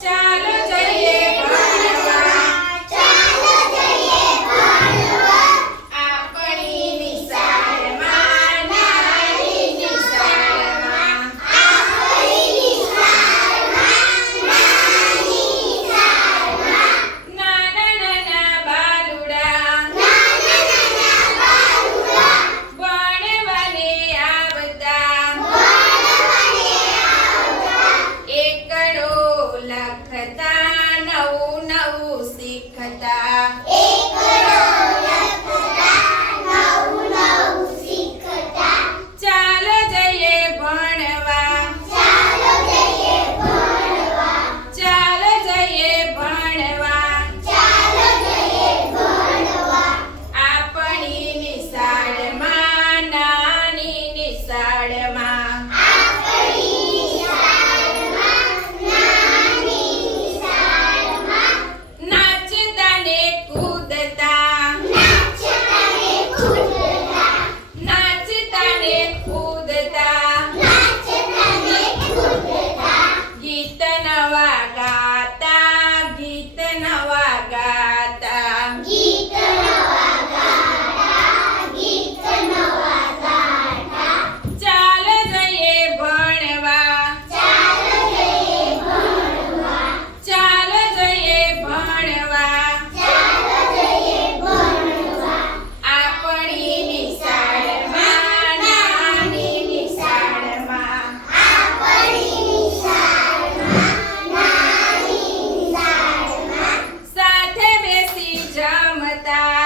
¡Chale! that.